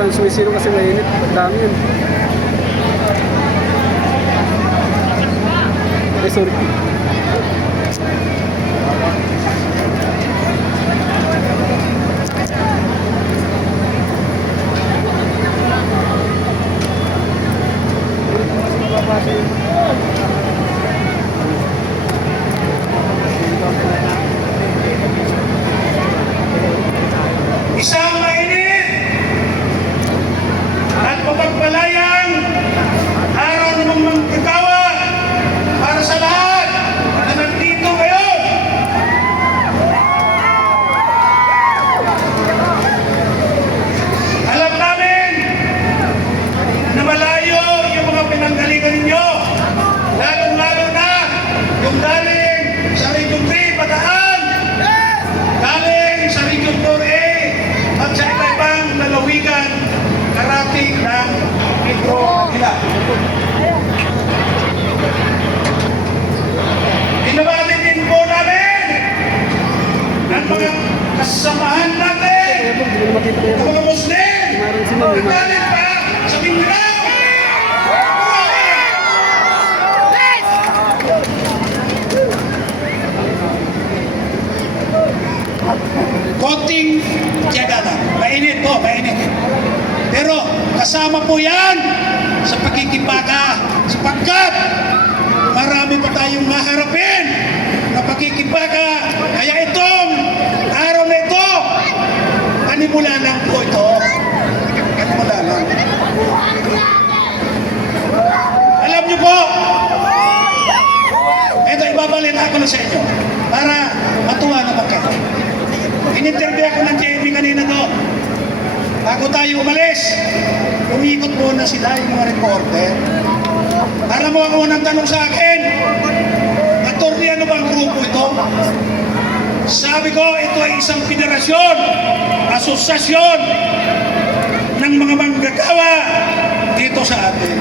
Parang sumisiro kasi mainit. Dami yun. Ay, sorry. Isang mainit at mapagpalayang araw ng mga kagawa para sa lahat na nandito ngayon. Alam namin na malayo yung mga pinanggalingan ninyo, lalong-lalo na yung galing sa Region 3, Bataan, galing sa Region 4A, at sa iba-ibang lalawigan karating ng Metro Manila. Binabati din po namin ang mga kasamahan natin, ang mga Muslim, galing pa sa Mindanao. Konting tiyaga lang. Mainit po, mainit. Pero kasama po yan sa pagkikipaka sapagkat marami pa tayong maharapin na pagkikipaka. Kaya itong araw na ito, panimula lang po ito. Panimula lang. Alam niyo po, ito ibabalita ko na sa inyo para matuwa naman kayo. In-interview ako ng JB kanina doon. Bago tayo umalis, umikot muna sila yung mga reporter. Para mo ang unang tanong sa akin, attorney, ano bang grupo ito? Sabi ko, ito ay isang federasyon, asosasyon ng mga manggagawa dito sa atin.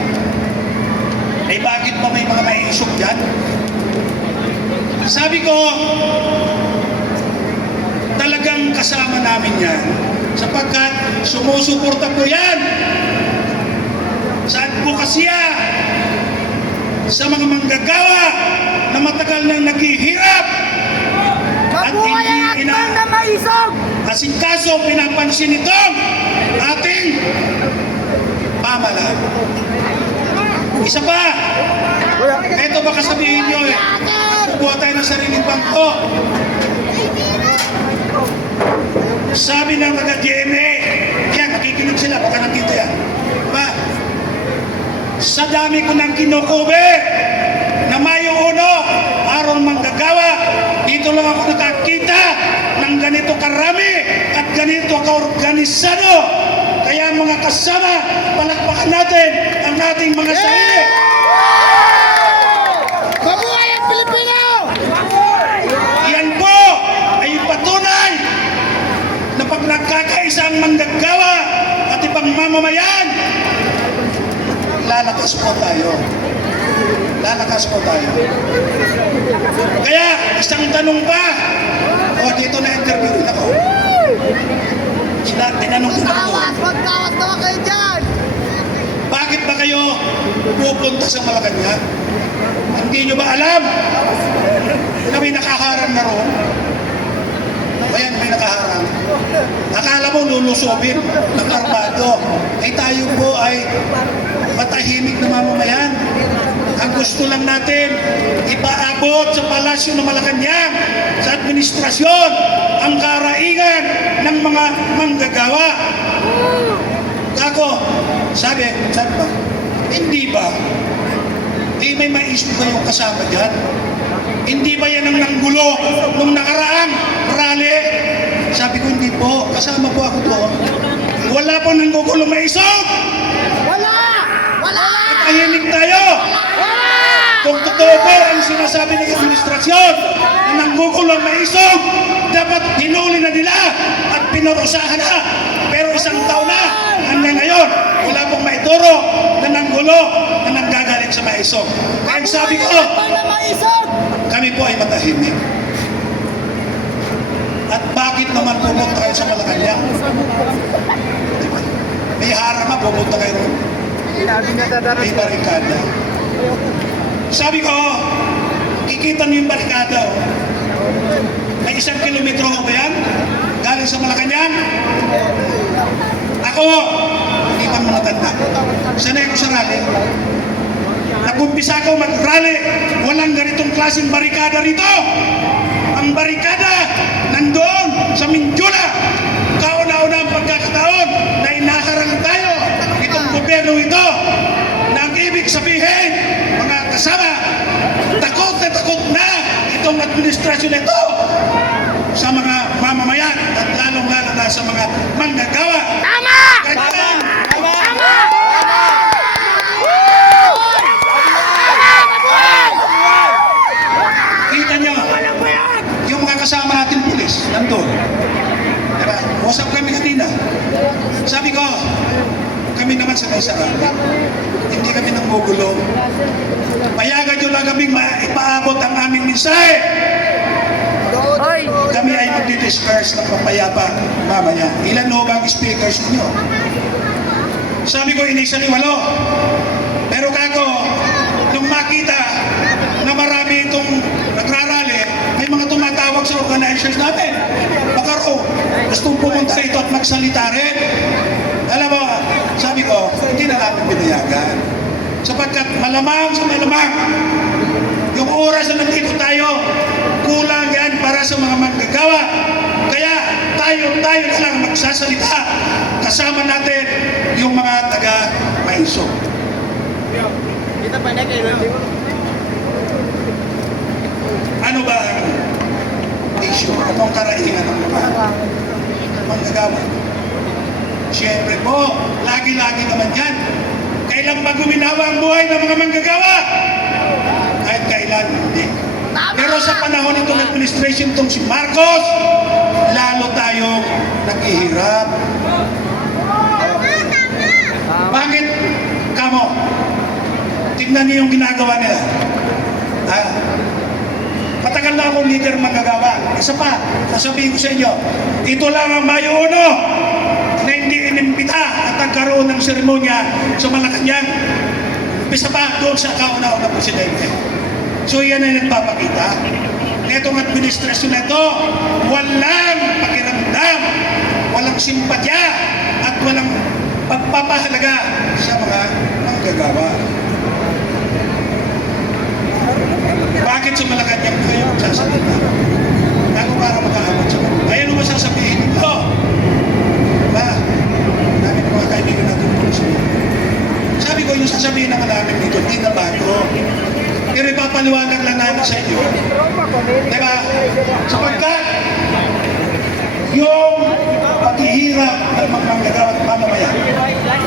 Eh bakit pa may mga maiisok dyan? Sabi ko, talagang kasama namin yan sapagkat sumusuporta po yan sa advokasya sa mga manggagawa na matagal nang naghihirap at hindi asikaso pinapansin itong ating pamahalaan. Isa pa, ito baka sabihin nyo kukuha tayo ng sariling bangko. Sabi ng taga-GMA, yan, nakikinig sila, baka nandito yan. Diba? Sa dami ko ng kinukubi na Mayo 1, araw manggagawa, dito lang ako nakakita ng ganito karami at ganito kaorganisado. Kaya mga kasama, palakpakan natin ang ating mga sarili. Mabuhay ang Pilipino! Yan po ay patunay na pag nagkakaisa ang manggagawa at ibang mamamayan, lalakas po tayo. Lalakas po tayo. Kaya, isang tanong pa. Dito na-interview rin ako. Tinanong ko na ako. Magkawas naman kayo dyan! Bakit ba kayo pupunta sa Malacanang? Hindi nyo ba alam na may nakaharang na roon? Ayan, may nakaharang. Akala mo lulusobin ng armado. Ay tayo po ay matahimik na mamamayan. Ang gusto lang natin, ipaabot sa palasyo ng Malacanang, sa administrasyon, ang karaingan ng mga manggagawa. Ako, sabi ba, hindi ba? May maisip kayong kasama dyan? Hindi ba yan ang nanggulo nung nakaraang rally? Sabi ko, hindi po. Kasama po ako doon. Wala po nanggugulo maisip! Wala! Wala! Tahimik tayo! Kung totoo po ang sinasabi ng administrasyon na nanggugulo maisip, dapat hinuli na nila at pinarusahan na. Pero isang taon na, hanggang ngayon, wala pong maituro na nanggulo na nanggagaling sa maisog. Kaya sabi ko, kami po ay matahimik. At bakit naman pumunta kayo sa Malacanang? Diba? may harama, pupunta kayo ron. May barikada. Sabi ko, kikita niyo yung barikada. Oh. May 1 kilometro ba yan? Galing sa Malacanang. Ako, hindi pa mga tanda. Sanay ko sa rally. Nag-umpisa ako mag-rally. Walang ganitong klaseng barikada rito. Ang barikada nandoon sa Mindula. Kauna-una ang pagkakataon na inaharang tayo itong gobyerno ito. Na ang ibig sabihin, mga kasama, takot na itong administrasyon ito sa mga mamamayan at lalong-lalo na sa mga manggagawa. Tama! Ganyan. Kita nyo, yung mga kasama natin pulis, nandun. Diba? Usap kami kanina. Sabi ko, kami naman sa Kaisarali. Hindi kami nang mugulo. Payagan nyo lang kaming ipaabot ang aming mensahe. Kami ay magdi-disperse ng papayapa mamaya. Ilan ho ba ang speakers ninyo? Sabi ko, inisaliwalo. Pero kako, nung makita na marami itong nagrarally, may mga tumatawag sa organizers natin. Baka gusto pumunta rito at magsalita rin. Alam mo, sabi ko, hindi na natin pinayagan. Sapagkat malamang sa malamang, yung oras na nandito tayo, kulang yan para sa mga manggagawa. Kaya tayo na lang magsasalita. Kasama natin yung mga taga-Mainso. Ano ba ang issue? Anong karaihan ng mga manggagawa? Siyempre po, lagi-lagi naman yan. Kailan ba guminawa ang buhay ng mga manggagawa? Kahit kailan, hindi. Pero sa panahon itong administration itong si Marcos, lalo tayong naghihirap. Bakit? Kamo, tignan niyo yung ginagawa nila. Matagal na akong leader manggagawa. Isa pa, sasabihin ko sa inyo, ito lang ang Mayo 1 na hindi inimbita at nagkaroon ng seremonya sa Malacanang. Isa pa, doon sa kauna-una presidente. So yan ay nagpapakita. Itong administrasyon na ito, walang pakiramdam, walang simpatya, at walang pagpapahalaga sa mga manggagawa. Bakit sa Malacanang kayo magsasalita? Ako para makaabot sa mga. Ayan naman sasabihin nito. Diba? Namin mga kaibigan natin po sa mga. Sabi ko yung sasabihin naman namin dito, hindi na bago. Pero ipapaliwanag lang namin sa inyo. Diba? Sapagkat yung paghihirap ng mga manggagawa at mamamayan,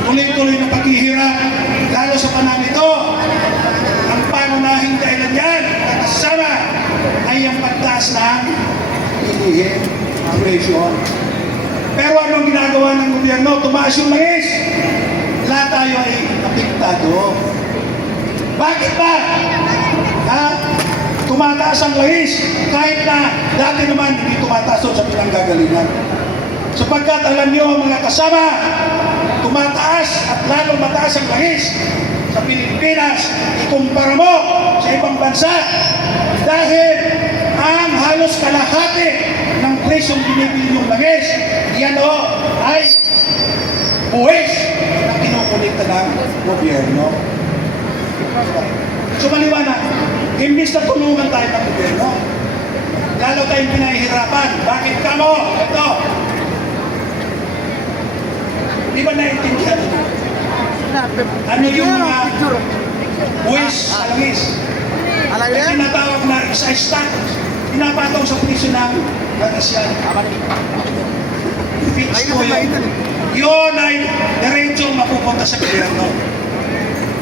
tuloy-tuloy ng paghihirap, lalo sa panahon ito, ang pangunahing dahilan yan at kasama ay ang pagtaas ng bilihin, inflation. Pero anong ginagawa ng gobyerno? Tumaas yung langis. Lahat tayo ay apektado. Bakit ba? Tumataas ang langis kahit na dati naman hindi tumataas doon sa pinanggagalingan. Sapagkat alam niyo mga kasama, tumataas at lalo mataas ang langis sa Pilipinas, ikumpara mo sa ibang bansa dahil ang halos kalahati ng presyong binibili yung langis, yan ay buwis na kinukulikta ng gobyerno. So maliwanag, imbis na tulungan tayo ng gobyerno, lalo tayong pinahihirapan. Bakit ka mo? Ito. Di ba naiintindihan mo? Ano yung mga buwis sa langis? Ay tinatawag na excise tax. Pinapataw sa presyo ng gagasyan. Fix ko yun. Yun ay diretso mapupunta sa gobyerno.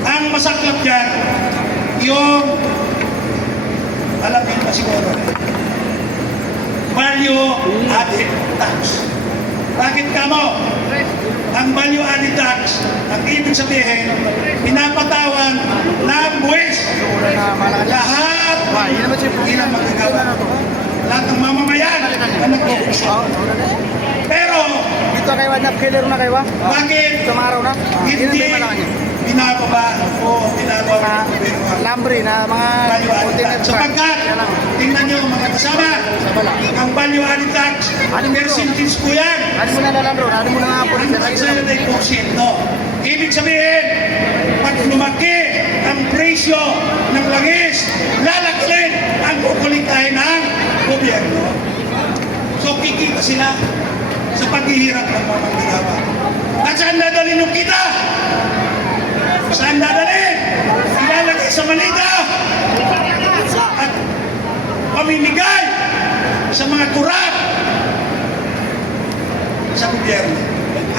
Ang masaklap dyan, yung alam nyo na siguro, value added tax. Bakit ka mo? Ang value added tax, ang ibig sabihin, pinapatawan ng buwis. Lahat, hindi na magagawa. Lahat ng mamamayan na nagpupuso. Pero, kayo, na killer na kayo. Bakit Itong araw na. hindi binababa o binagawa ng gobyerno ang Lambre na mga value added tax? Sapagkat, tingnan nyo mga kasama, ang value added tax, percentage po yan. Ano mo na lalang bro? Ano mo na nga po? Ang salita ay porsyento. Ibig sabihin, pag lumaki ang presyo ng langis, lalaki ang kukulitahin ng gobyerno. So kikita sila sa paghihirap ng mga manggagawa. At saan dadalhin yung kita? Saan dadalhin? Ilalagay sa malita at pamimigay sa mga kurap sa gobyerno.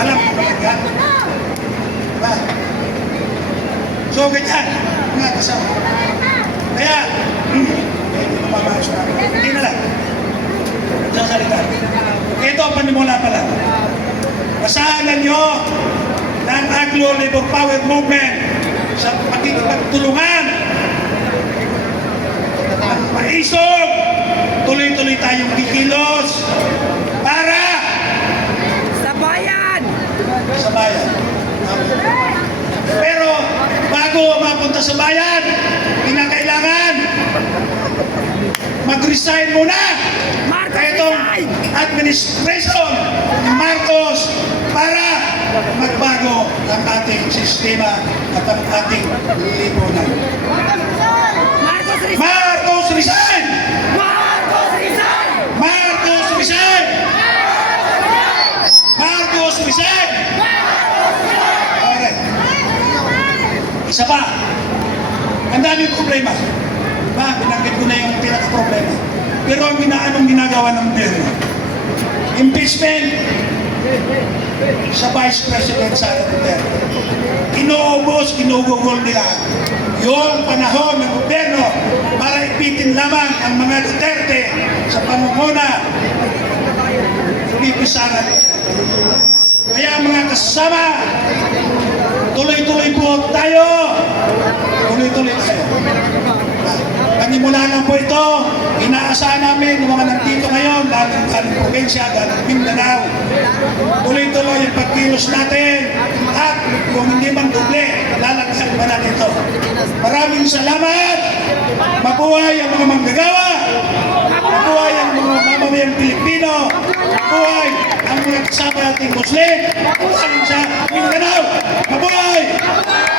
Alam mo ba yan? Diba? So ganyan, mga kasama. Kaya, hindi na lang. Sasalita. Ito ang panimula pa lang. Masahalan nyo na ang Aglo Labor Power Movement sa pakikipagtulungan ang maisog, tuloy-tuloy tayong kikilos para Sa bayan! sa bayan. Pero bago mapunta sa bayan, kinakailangan mag-resign muna itong administration ni Marcos para magbago ang ating sistema at ang ating lipunan. Marcos resign! Marcos resign! Marcos resign! Okay. Isa pa, ang daming problema. Binanggit ko na yung pinaka-problema. Pero ang anong ginagawa ng gobyerno? Impeachment sa Vice President Sara Duterte. Inuubos, ginugugol nila yung panahon ng gobyerno para ipitin lamang ang mga Duterte sa pangunguna ni Sara Duterte. Kaya mga kasama, tuloy-tuloy po tayo. Tuloy-tuloy tayo. Panimula lang po ito, inaasahan namin yung mga nandito ngayon, galing probinsya, galing Mindanao. Tuloy-tuloy yung pagkilos natin at kung hindi man doble, lalagyan pa natin ito. Maraming salamat! Mabuhay ang mga manggagawa! Mabuhay ang mga mamamayang Pilipino! Mabuhay ang mga kasama nating Muslim! Mabuhay sa Mindanao! Mabuhay!